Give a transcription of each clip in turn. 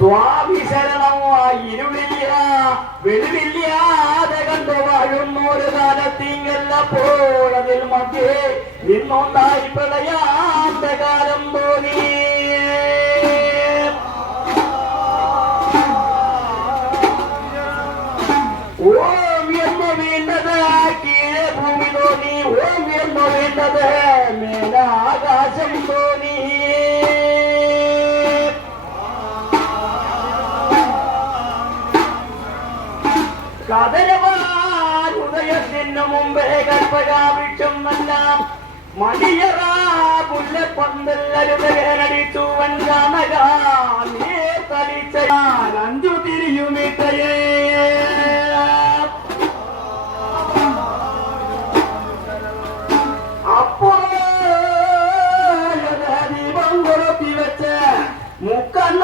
സ്വാമി ശരണമായിരുവില്ല വെളിവില്ലാതെ കണ്ടു വാഴുന്നൊരു കാലത്തിങ്ങല്ലപ്പോഴതിൽ മധ്യേ ഇന്നൊന്നായി പ്രളയാത്ത കാലം തോന്നി. ഓം എന്ന് വീണ്ടത് കീഴെ ഭൂമി തോന്നി, ഓം എന്ന് വീണ്ടത് മേലാകാശം തോന്നി. കതരവാൻ ഉദയത്തിന് മുമ്പേ കൽപ്പകാവിഷം എല്ലാം മണിയറ പുല്ലപ്പന്തല്ലരുതടിച്ചു വൻകാനേ തളിച്ച 5 തിരിയുമിട്ടയേ. അപ്പോൾ ദീപം കൊളുത്തി വെച്ച് മുക്കണ്ണ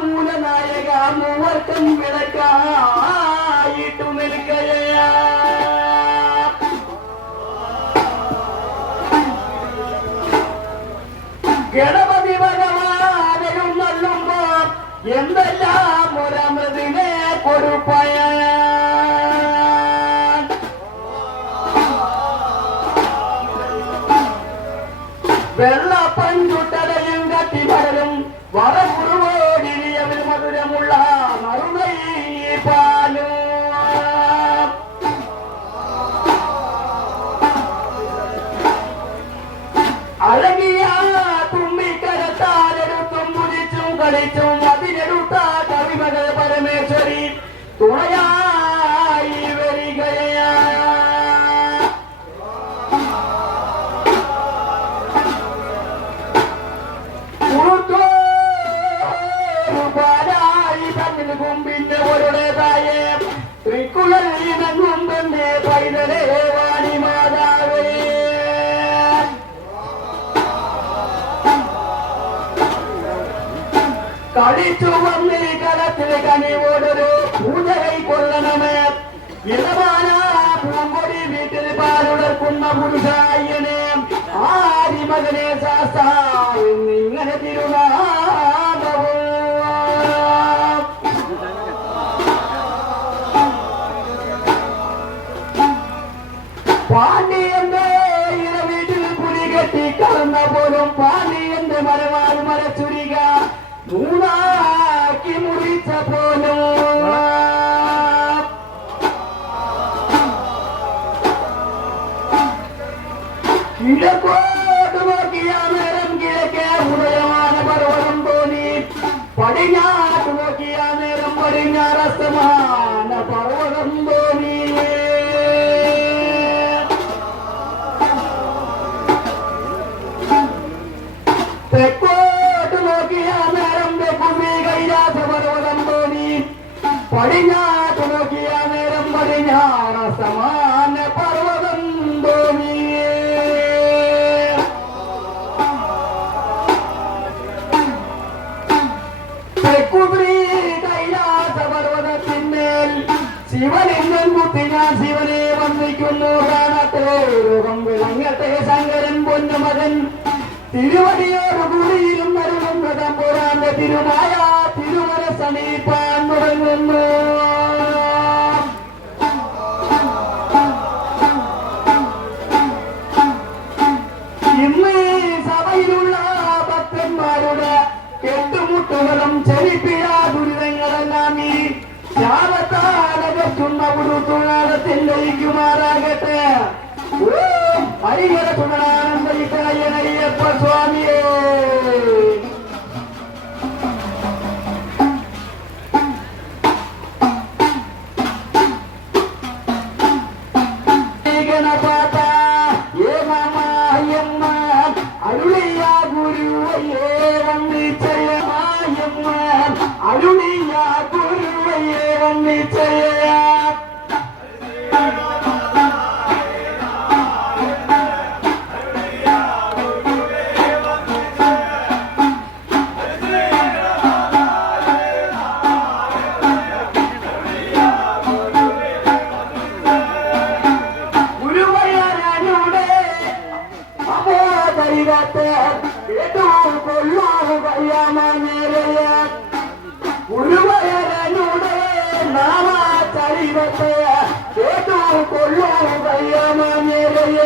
മൂലനായക മൂവർക്കും വിളക്കായിട്ടു നിൽക്കയാ. ഗണപതി ഭഗവാനും നല്ലുമ്പോ എന്തെല്ലാം ഒരമൃതിനെ കൊടുപ്പയ. വെള്ളപ്പഞ്ചുട്ടടയും കട്ടിമരലും വറകുറുവോടിരിയവിൽ മധുരമുള്ള നറുനൈ പാലും അഴകിയ തുമ്മിക്കരത്താലെടുത്തും കുതിച്ചും കളിച്ചും അതിനെടുത്ത കവിമകൾ പരമേശ്വരി തുണയായി വരികയാ. കുമ്പിന്റെ ഒരുടേതായ തൃക്കുഴൽ ഇനങ്ങും തന്നെ പൈതലേ വാണി മാതാവേ. കളിച്ചു വന്നീ കലത്തിൽ കനിവോടൊരു പൂജകൈ കൊള്ളണമേ. ഇളമാന പൂങ്കൊടി വീട്ടിൽ പാലുടർക്കുന്ന പുരുഷായനെ ആരിമകനെ ശാസ്താവും ഇങ്ങനെ തിരുനാമവും. പാണ്ഡിയന്റെ ഇല വീട്ടിൽ പുലി കെട്ടി കടന്ന പോലും പാണ്ഡിയന്റെ മരവാൾ മരച്ചുരിക മൂന്നാക്കി മുറിച്ച പോലും. കിഴക്കോട്ട് നോക്കിയ നേരം കിഴക്കേ ഉദയമാന പർവ്വതം തോന്നി. പടിഞ്ഞാട്ട് നോക്കിയ നേരം പടിഞ്ഞാറസ്തമാന പർവ്വതം തോന്നി. തെക്കോട്ട് നോക്കിയ നേരം തെക്കുമി കൈലാസ പർവ്വതം തോന്നി. പടിഞ്ഞാട്ട് നോക്കിയ നേരം പടിഞ്ഞാറ് സമാന പർവ്വതം തോന്നി. തെക്കുമി കൈലാസ പർവ്വതത്തിന്മേൽ ശിവലിംഗം കുത്തി ഞാൻ ശിവനെ വന്ദിക്കുന്നു. കാണട്ടെ ലോകം വിളങ്ങട്ടെ ശങ്കരൻ പൊന്നുമകൻ തിരുവടിയോടുകൂടിയും മരുളുന്ന തമ്പുരാന്റെ തിരുമായ തിരുമല സമീപാൻ തുടങ്ങുന്നു. ഇന്ന് സഭയിലുള്ള ഭക്തന്മാരുടെ കെട്ടുമുട്ടുകളും ചെരിപ്പിഴ ദുരിതങ്ങളെല്ലാം ഈ ശാപത്താലകറ്റുന്ന ഒരു തുണാടത്തിൽ ലയിക്കുമാറാകട്ടെ. ഹരിഹര തുണാനന്ദയ്യപ്പ സ്വാമിയേ. ഗണപാത ഏ മാമായമ്മ അരുളിയ ഗുരുവയ്യേ വന്നിച്ചയ്യമ്മ അരുളിയ ഗുരുവയ്യേ വന്നിച്ചയ്യ. ദേശത്തെ കേട്ടുകൊള്ളുകയ്യ മാഞ്ഞേരയ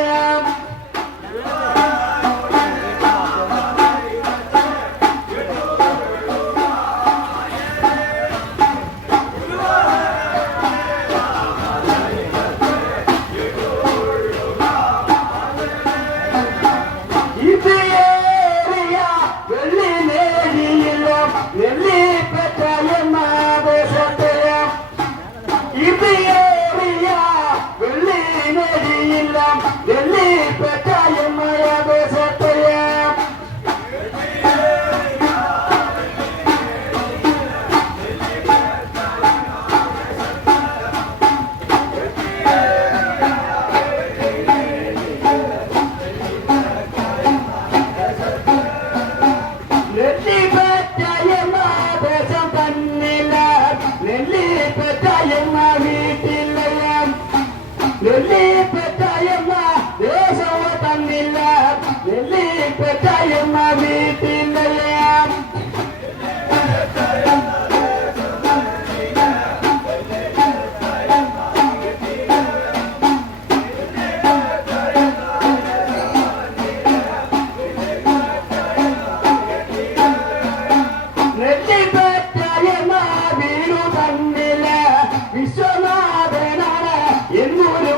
വിശ്വനാഥനാണ് എന്നൊരു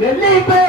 നെല്ലിപ്പ